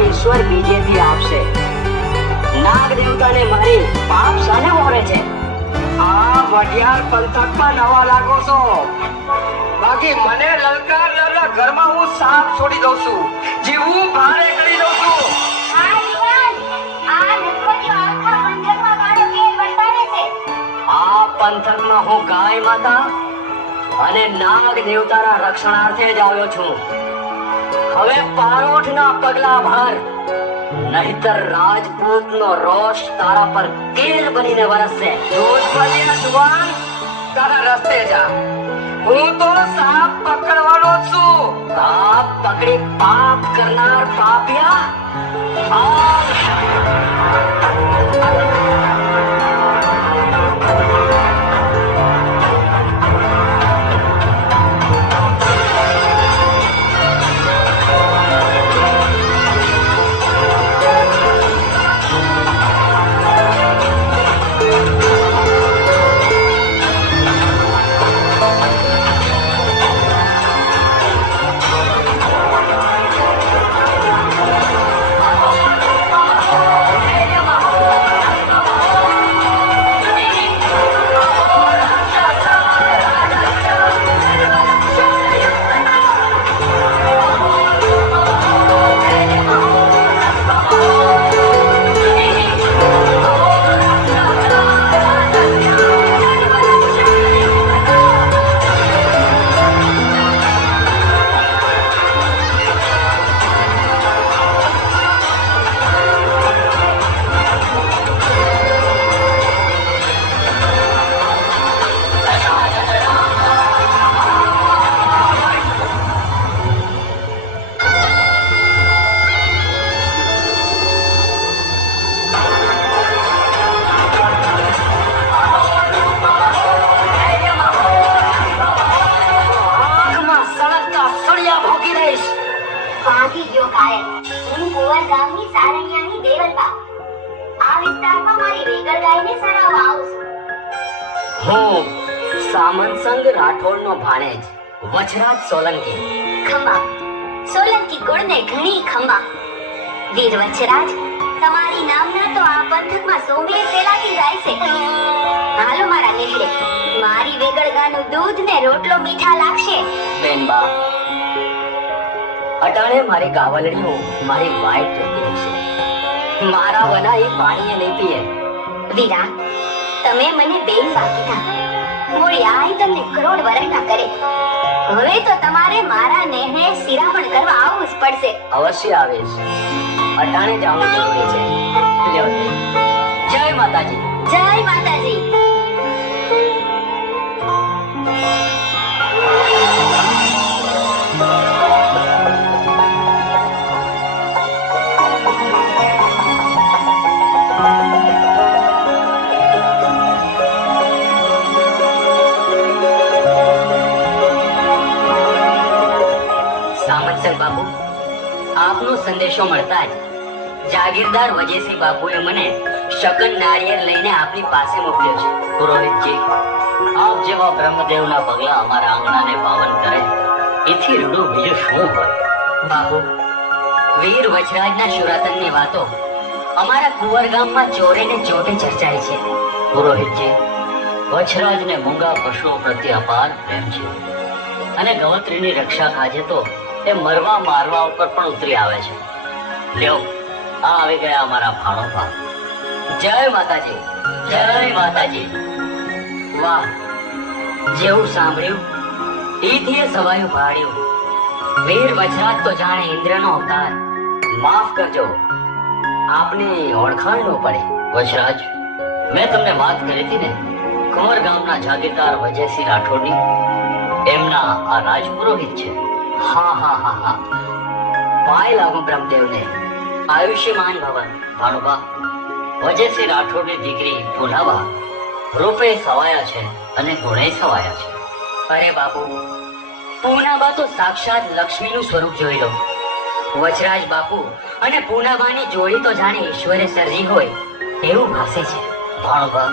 ઈશ્વર બીજેથી આપશે. નાગ દેવતાને મારી પાપ શાને ઓરે છે? આ વઢિયાર પંથકમાં નવા લાગો છો. બાકી મને લલકારનારના ઘરમાં હું સાપ છોડી દઉં છું, જીવું ભારે કરી દઉં છું. આ પંથકમાં હું ગાય માતા અને નાગ દેવતાના રક્ષણાર્થે જ આવ્યો છું. હવે પારોઠના પગલા ભર, નહીતર રાજપૂતનો રોષ તારા પર તીર બનીને વરસશે. દૂધપતિયા જુવાન, તારા રસ્તે જા. હું તો સાપ પકડવાનો જ છું. પાપ પકડી પાપ કરનાર પાપિયા, આ હું સામંતસંગ રાઠોડનો ભાણેજ વછરાજ સોલંકી. ખંભા સોલંકી કુળને ઘણી ખંભા. વીર વછરાજ, તમારી નામના તો આ પંથકમાં સોંભે ફેલાતી જાય છે. હાલો મારા નેહડે, મારી વેગળગાનું દૂધ ને રોટલો મીઠા લાગશે. બેનબા, અટાણે મારી ગાવલડીઓ મારી વાઈટ જતી રહેશે. મારા વના એ પાણીએ નહીં પીએ. વીરા, તમે મને બેન બાકીના, મોળી આય તમને કરોડ વરણના કરે. હવે તો તમારે મારા નેહે શિરામણ કરવા આવવું જ પડશે. અવશ્ય આવીશ. અટાણે જવાનું જરૂરી છે. લ્યો, જય માતાજી. જય માતાજી. સામંતસર બાપુ, આપનો સંદેશો મળતા જ જાગીરદાર વજેસી બાપુએ મને શકન નાળિયેર લઈને આપની પાસે મોકલ્યો છે. પુરોહિતજી, આપ જેવા બ્રહ્મદેવના પગલા અમારા આંગણાને પાવન કરે, એથી રૂડું બીજું શું હોય? બાપુ, વીર વજરાજના શુરાતનની વાતો અમારા કુંવર ગામમાં ચોરે ને ચોટે ચર્ચાય છે. પુરોહિતજી, વછરાજને મૂંગા પશુઓ પ્રત્યે અપાર પ્રેમ છે, અને ગવત્રીની રક્ષા કાજે તો એ મરવા મારવા ઉપર પણ ઉતરી આવે છે. લ્યો, આ આવી ગયા અમારા ભાણોભા. જય માતાજી. જય માતાજી. વાહ, જેવું સાંભળ્યું ઈથી એ સવાયું ભાડ્યું. વીર વજરાજ તો જાણે ઇન્દ્રનો અવતાર. માફ કરજો, આપની ઓળખાણ ન પડે. વછરાજ, મેં તમને વાત કરી હતી ને, કુંવર ગામના જાગીરદાર વજયસિંહ રાઠોડની. એમના આ રાજપુરોહિત છે. હા હા હા હા, પાય લાગુ બ્રહ્મદેવને. આયુષ્યમાન ભવન. ભાણુભા, વજયસિંહ રાઠોડની દીકરી પૂનાબા રૂપે સવાયા છે અને ગુણે સવાયા છે. અરે બાપુ, પૂનાબા તો સાક્ષાત લક્ષ્મીનું સ્વરૂપ જોઈ લો. વજરાજ બાપુ અને પૂનાબાની જોડી તો જાણે ઈશ્વરે સર્જી હોય એવું ભાસે છે. ભાણુભા,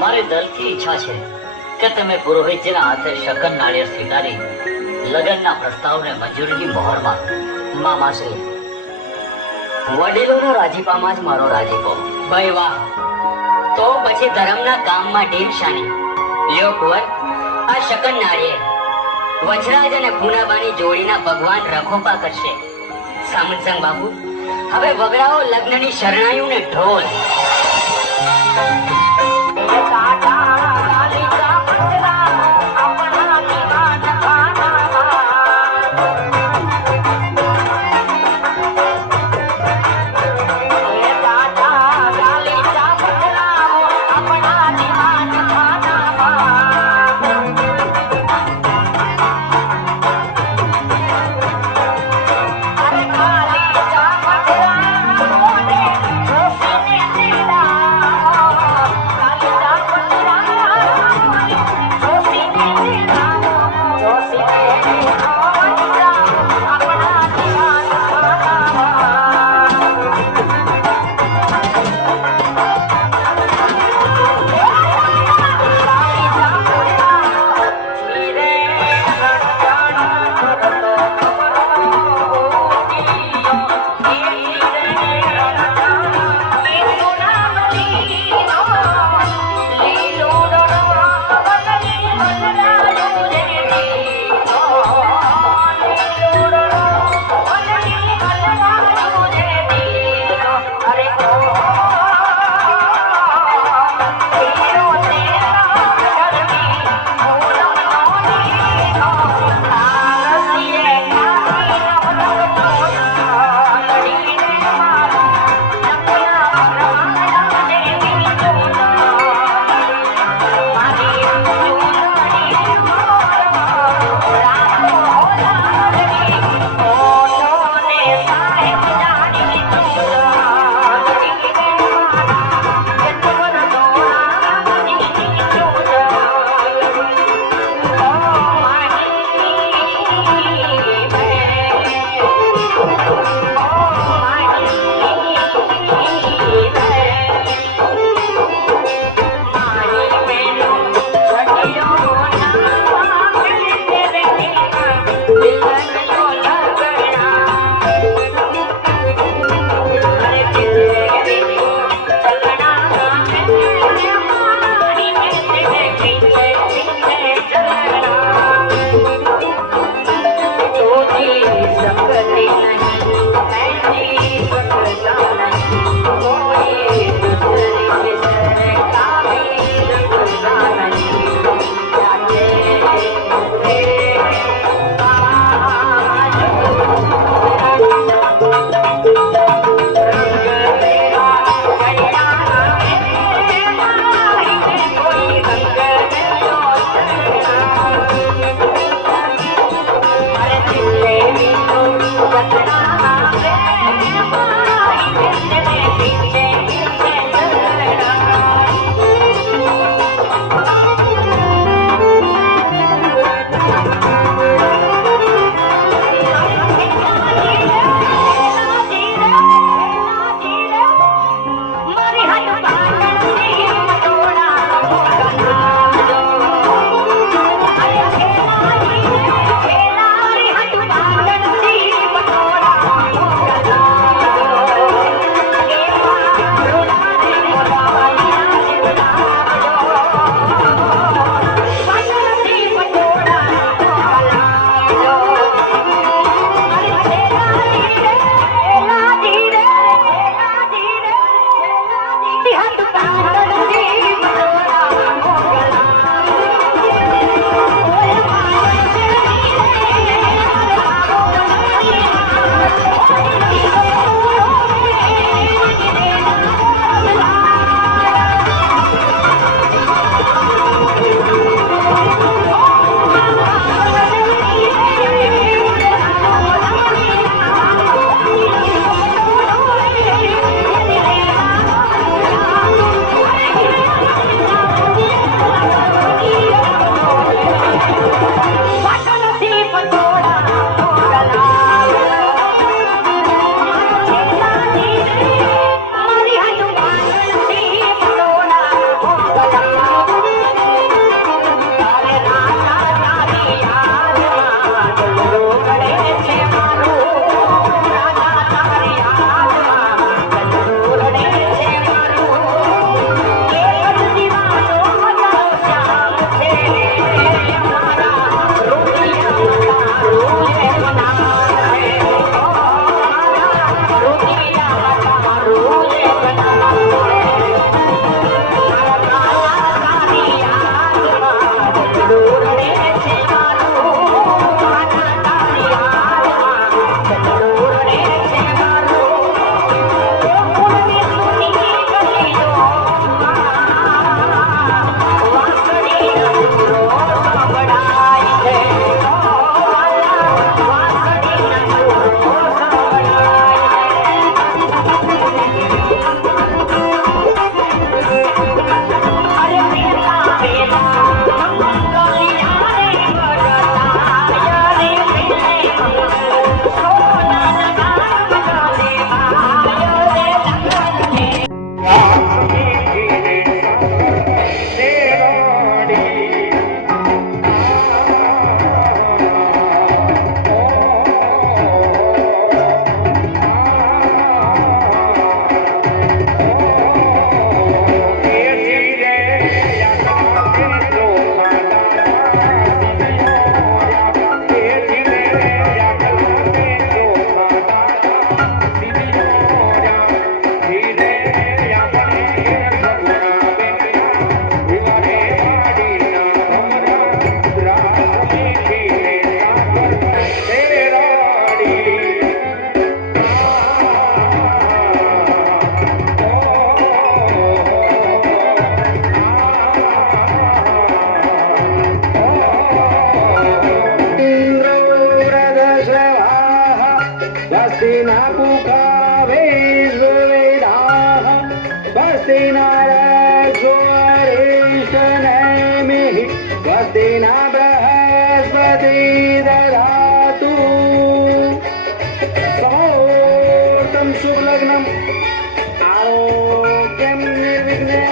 મારી દિલથી ઈચ્છા છે કે તમે પુરોહિતજીના હાથે શકન નાળિયેર સ્વીકારી લગ્નના પ્રસ્તાવને મંજૂરીની મહોર મારો. મામાશ્રી, વડીલોના રાજીપામાં જ મારો રાજીપો. ભાઈ વાહ, તો પછી ધર્મના કામમાં ઢીલ શાની? લ્યો કુંવર, આ શકન નાળીએ વજરાજ અને પૂનાબાની જોડીના ભગવાન રખોપા કરશે. સામંતસંગ બાપુ, હવે વગડાઓ લગ્નની શરણાઈયું ને ઢોલ. તેના બૃહસ્પતિ દધાતુ સૌર્તમ શુભ લગ્નમ આરોગ્યમ નિર્વિઘ્નમ.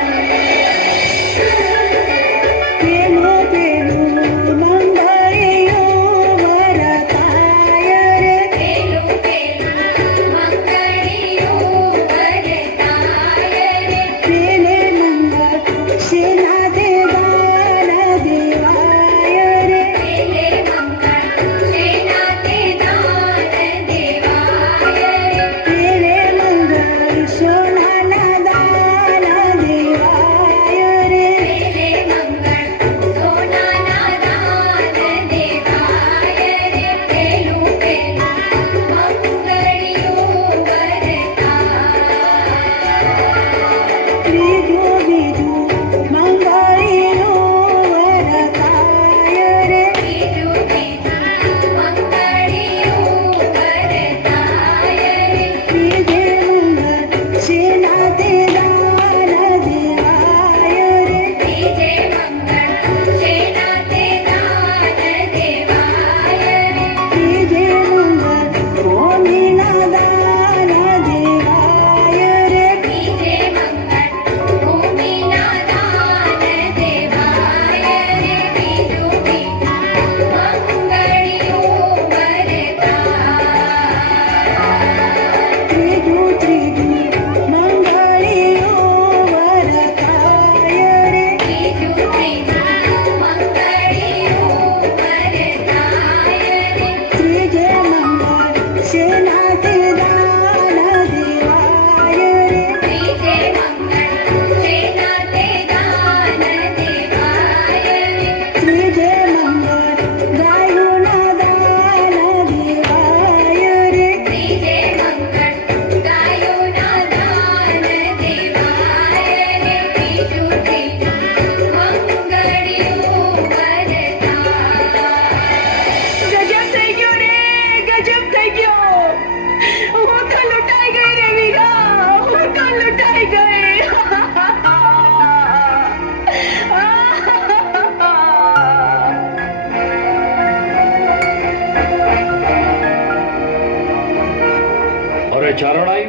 ચારણાઈ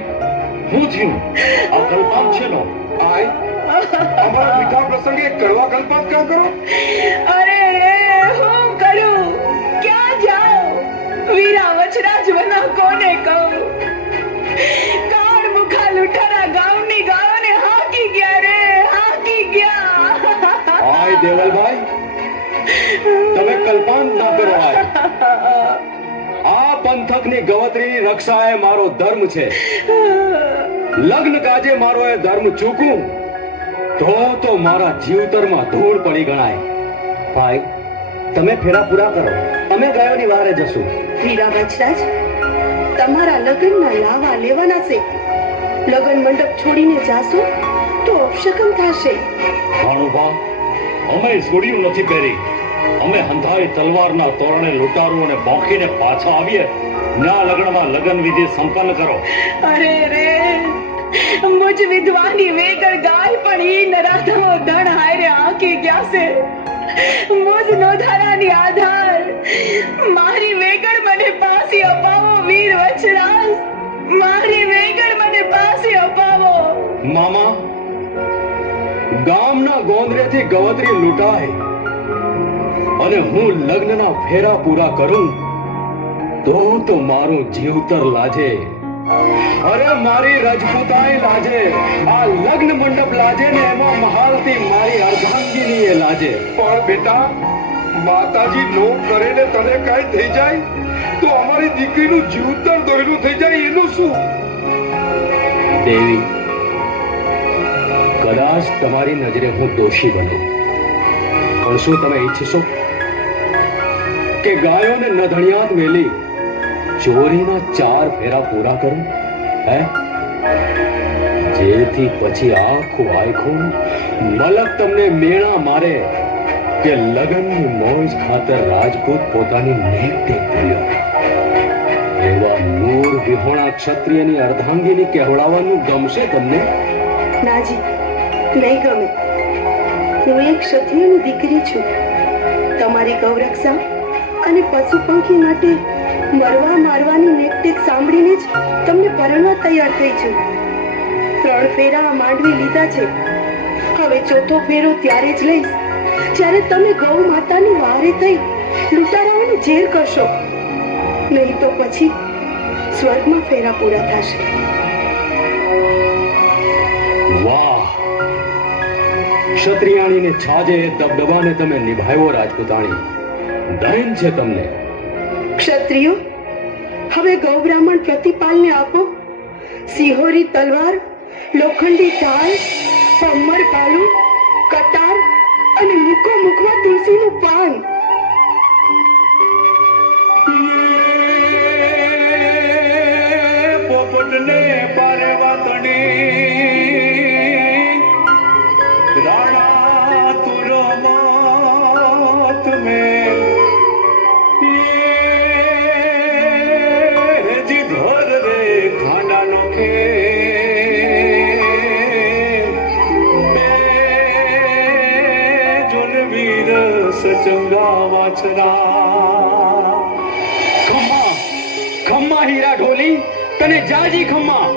હું થયું આ કલ્પાંત છે નો આય અમારા મીઠા પ્રસંગે કડવા કલ્પાત ક્યાં કરો? અરે હું કરું ક્યાં જાઉં વીરા વચરાજ બના કોને કહું કાળ મુખા લુઠારા ગામની ગાયોને હાકી ગયા રે હાકી ગયા. આય દેવલભાઈ તમે કલ્પાંત ના કરો. આય આ પંથકની ગવત્રીની રક્ષા એ મારો ધર્મ છે. લગ્ન કાજે મારો એ ધર્મ ચૂકું તો મારા જીવતરમાં ધૂળ પડી ગણાય. ભાઈ તમે ફેરા પૂરા કરો, અમે ગયોની વારે જશું. વીરા વચરાજ તમારા લગ્નના લાવા લેવાના છે. લગ્ન મંડપ છોડીને જાશો તો અપશકન થશે. ભાણુભા અમે સોડિયું નથી પહેરી. અમે હંધાઈ તલવારના તોરણે લૂંટારુઓને બોંખીને પાછા આવીએ. ના લગ્નમાં લગ્ન વિધિ સંપન્ન કરો. અરે રે મુજ વિધવાની વેગળ ગાય પણ ઈ નરાધમો ધણ હારે આંકી ગયા છે. મુજ નોધારાની આધાર મારી વેગળ મને પાછી અપાવો વીર વચરાજ. મારી વેગળ મને પાછી અપાવો. મામા ગામના ગોંદરેથી ગવત્રી લૂંટાય અને હું લગ્નના ફેરા પૂરા કરું તો મારું જીવતર લાજે. અરે મારી રજપૂતાઈ લાજે, આ લગ્ન મંડપ લાજે ને એમાં મહાલતી મારી અર્ધાંગીની એ લાજે. પણ બેટા માતાજી નો કરે ને તને કઈ થઈ જાય તો અમારી દીકરીનું જીવતર દોયલું થઈ જાય એનું શું? દેવી કદાચ તમારી નજરે હું દોષી બનું, પણ શું તમે ઈચ્છશો કે ગાયોને નધણિયાત મેલી ચોરીના 4 ફેરા પૂરા કરું? હે જેથી પછી આખું આખું મલક તમને મેણા મારે કે લગનની મોજ ખાતર રાજપૂત પોતાની નેતે ભૂલ્યો. એવા મૂળ વિહોણા ક્ષત્રિયની અર્ધાંગીની કહેવડાવવાનું ગમશે તમને? નાજી નહીં ગમે. હું એક ક્ષત્રિયની દીકરી છું. તમારી ગૌરક્ષા અને પશુ પંખી માટે મરવા મારવાની નેકટેક સાંભળીને જ તમને પરણવા તૈયાર થઈ છું. 3 ફેરા આ માંડવી લીધા છે. હવે 4થો ફેરો ત્યારે જ લઈશ જ્યારે તમે ગૌ માતાની વારે થઈ લૂંટારાઓને ઝેર કરશો. નહીં તો પછી સ્વર્ગમાં ફેરા પૂરા થશે. વાહ, ક્ષત્રિયાણીને છાજે એ દબદબાને તમે નિભાવ્યો રાજપૂતાણી. દયન છે તમને. ક્ષત્રિયો, હવે ગૌ બ્રાહ્મણ પ્રતિપાલને આપો સિંહોરી તલવાર, લોખંડી ઢાલ, અમર ભાલું, કટાર અને મૂકો મૂકવા તુલસીનું પાન. પોપટને પારવાતણી રાણા તુરો મોત મેં જી ઘર રે ખાંડાનો ખેલ જોન વીર સચંગા વાછરા. ખમ્મા ખમ્મા હીરા ઢોલી તને જાજી ખમ્મા.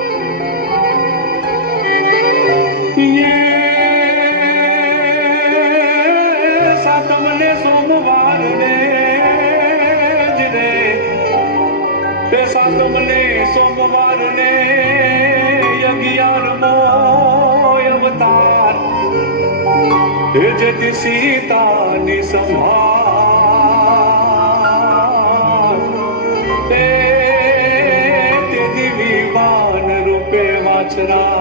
સાતમને સોમવાર ને જ રે, સાતમને સોમવાર ને 11મો અવતાર જેથી સીતાની સંભાળ તે દિવ્યવાન રૂપે વાછરા.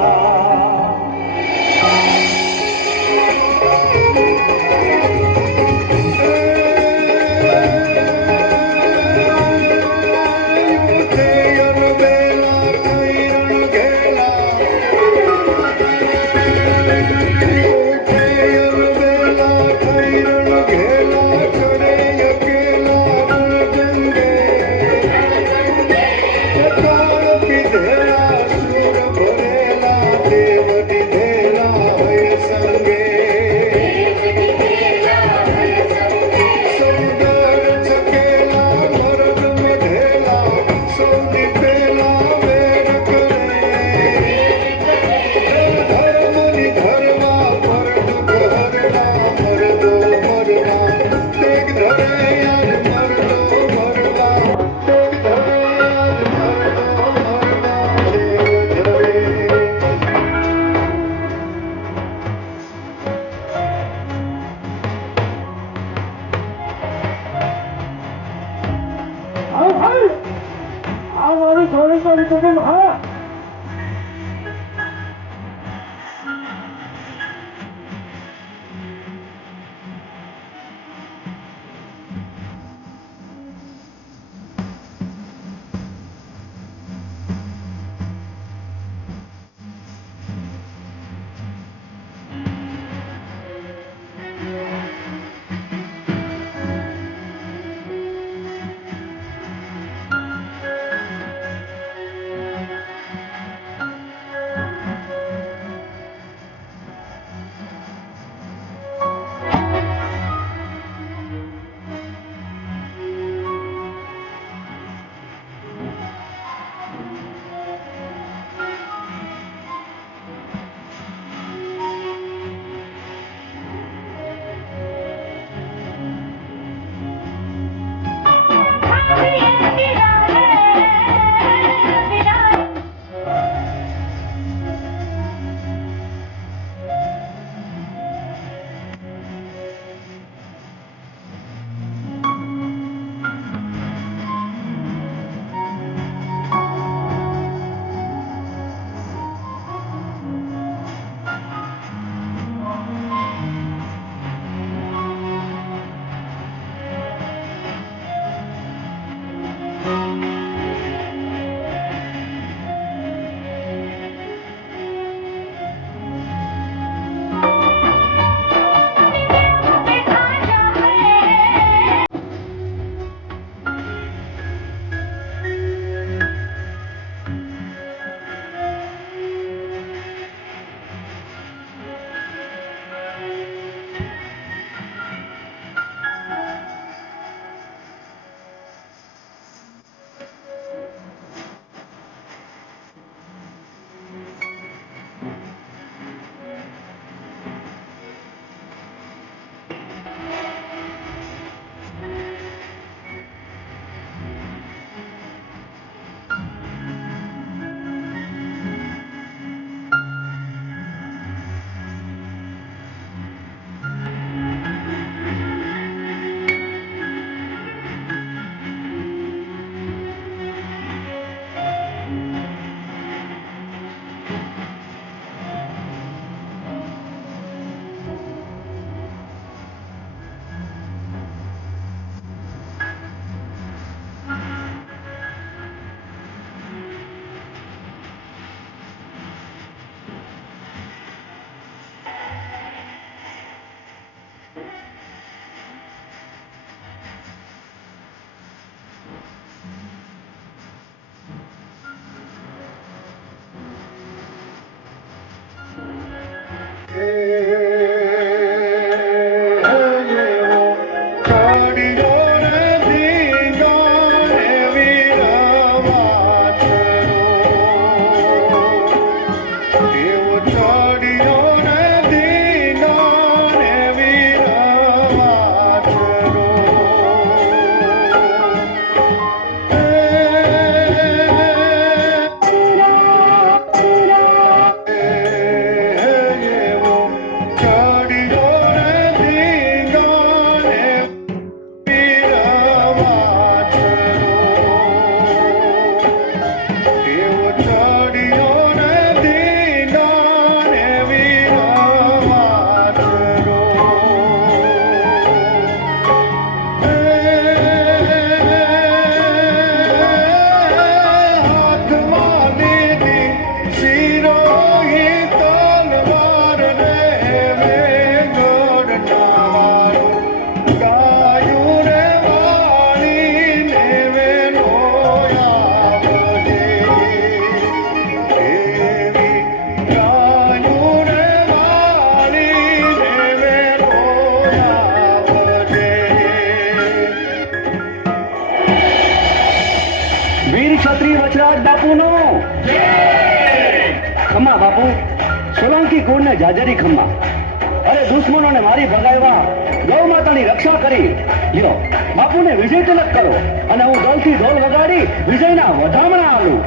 ક્ષત્રિય વચરાજ બાપુનો ખમ્મા બાપુ, સોલંકી કુળને જાજરી ખમ્મા. અરે દુશ્મનોને મારી ભગાવ્યા, ગૌ માતાની રક્ષા કરી. લ્યો બાપુને વિજય તિલક કરો અને હું દલથી ઢોલ વગાડી વિજયના વધામણા આલું.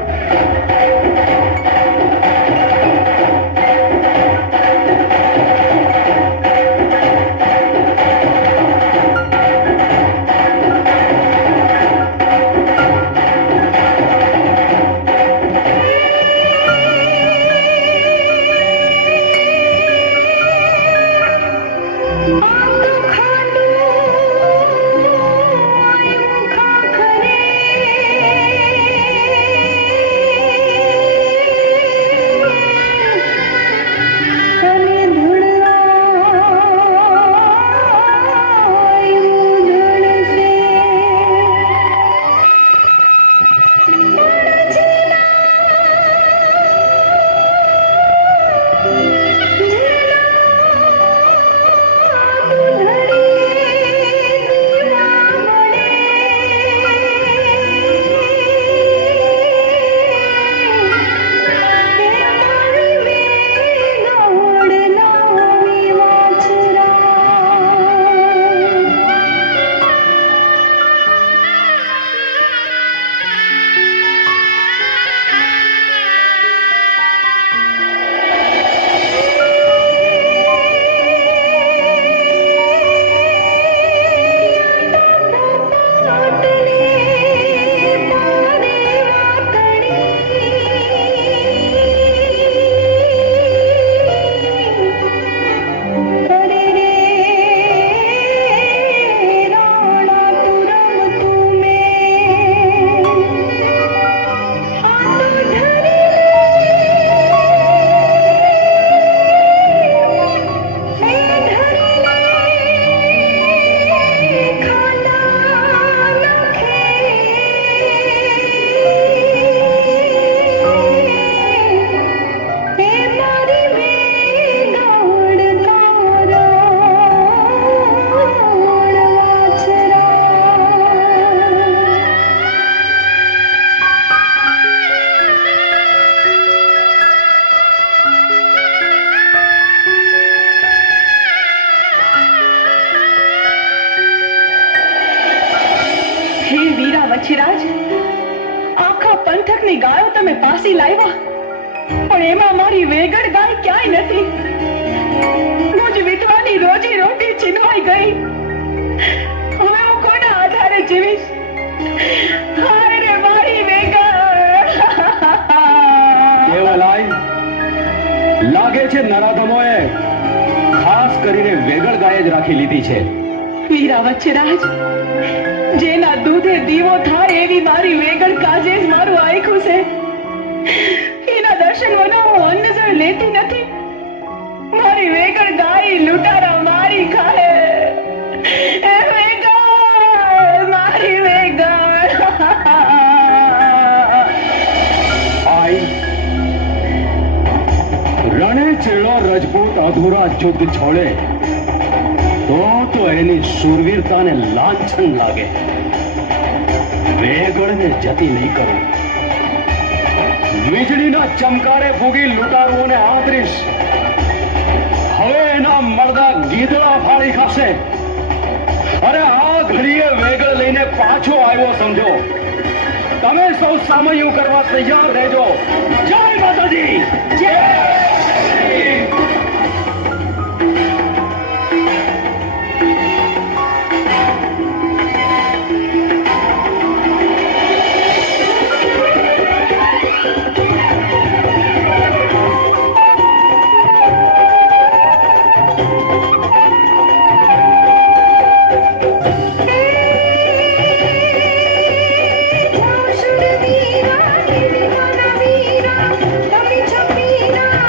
વછરાજ, આખા પંથકની ગાયો તમે પાસી લાવ્યા, પણ એમાં મારી વેગડ ગાય ક્યાંય નથી. મુજ વિધવાની રોજી રોટી છીનવાઈ ગઈ. હવે હું કોના આધારે જીવીશ? હાય રે મારી વેગડ. કેવલાઈ, લાગે છે નરાધમોએ ખાસ કરીને વેગળ ગાય જ રાખી લીધી છે. વીરા વછરાજ, જેના દૂધે દીવો થાય એવી મારી વેગળ કાજે જ મારું આયખું છે. એના દર્શન વનો હું અન્ન જળ લેતી નથી. મારી વેગળ ગાય લૂંટારા મારી ખાય. એ વેગળ, મારી વેગળ. આઈ રણે ચેડો રજપૂત અધૂરા યુદ્ધ છોડે તો એની શૂરવીરતાને લાંછન લાગે. વેગળને જતી નહીં કરું. વીજળીના ચમકારે ફૂગી લૂંટારુઓને આંતરીશ. હવે એના મરદા ગીધડા ફાડી ખાશે. અરે આ ઘડીએ વેગળ લઈને પાછો આવ્યો સમજો. તમે સૌ સામયું કરવા તૈયાર રહેજો. જય માતાજી. જય. વીરા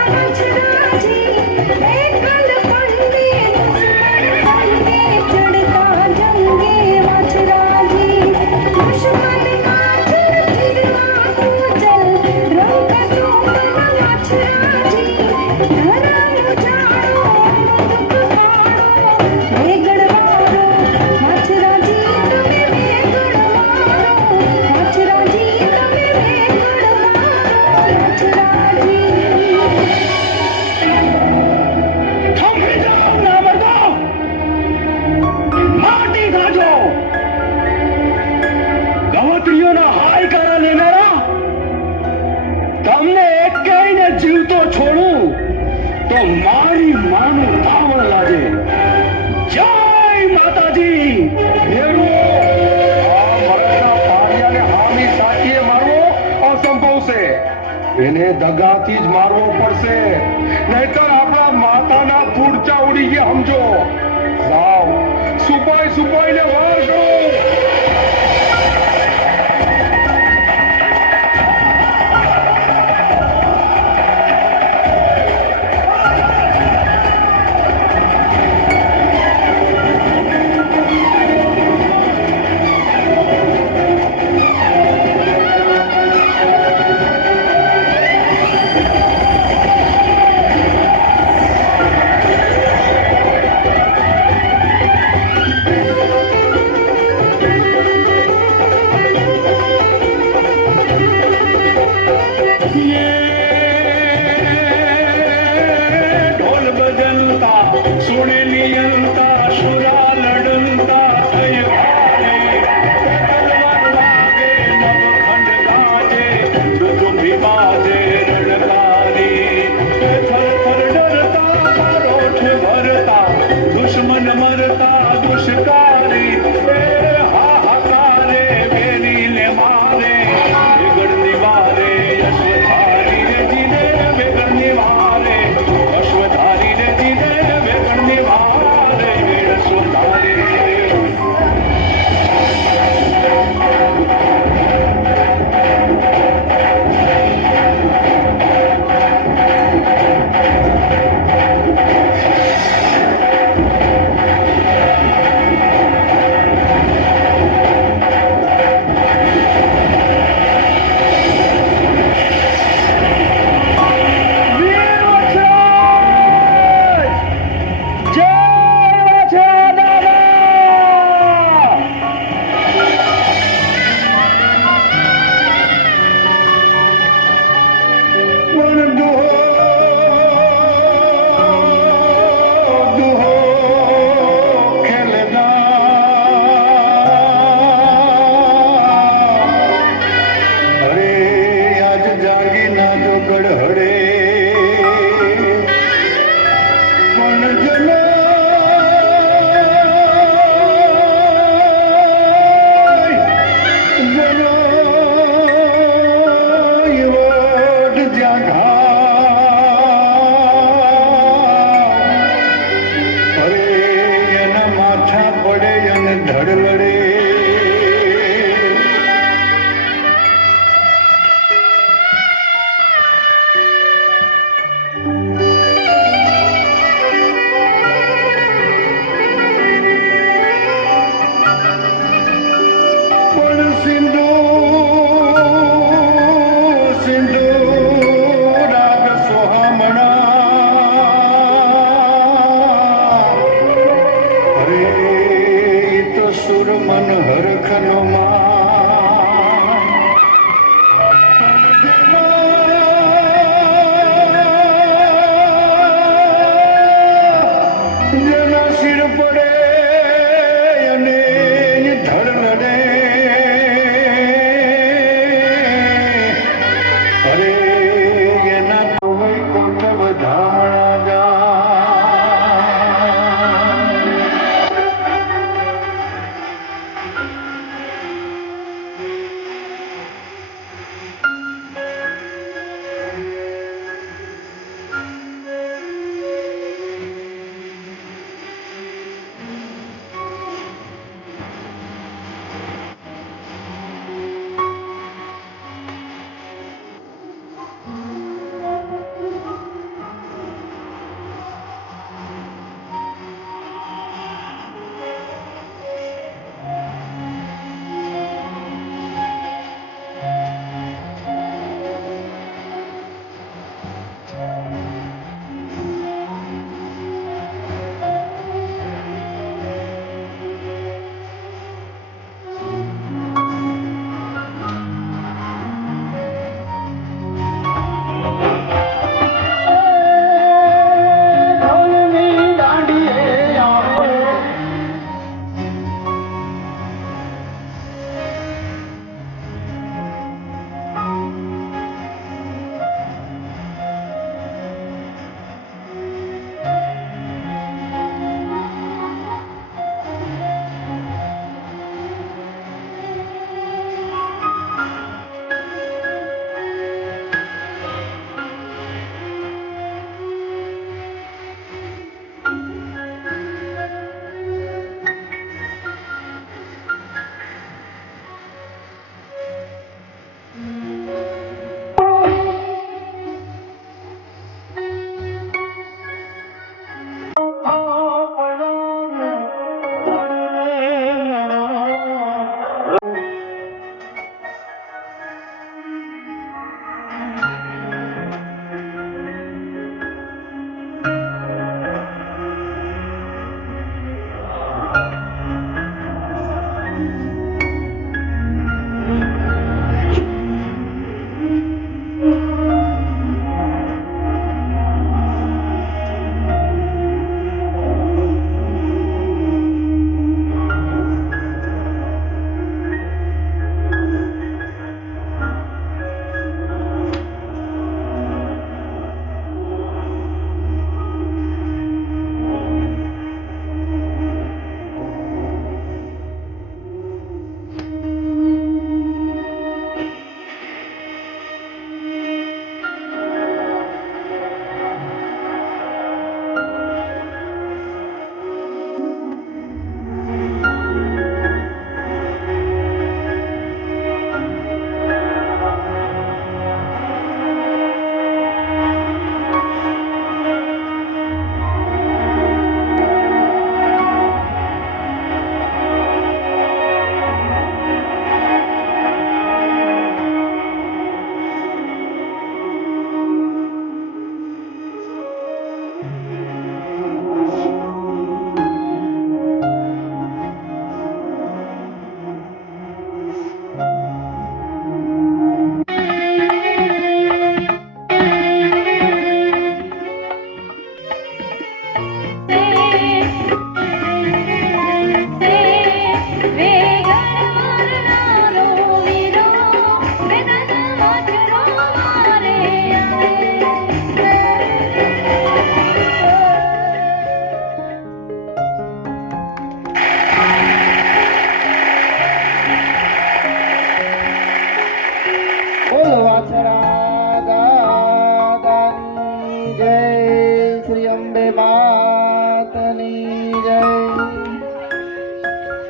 એને દગાથી જ મારવો પડશે, નહીતર આપણા માતાના પૂરચા ઉડી ગયા સમજો. જાઓ, સુપાઈને વાર કરો.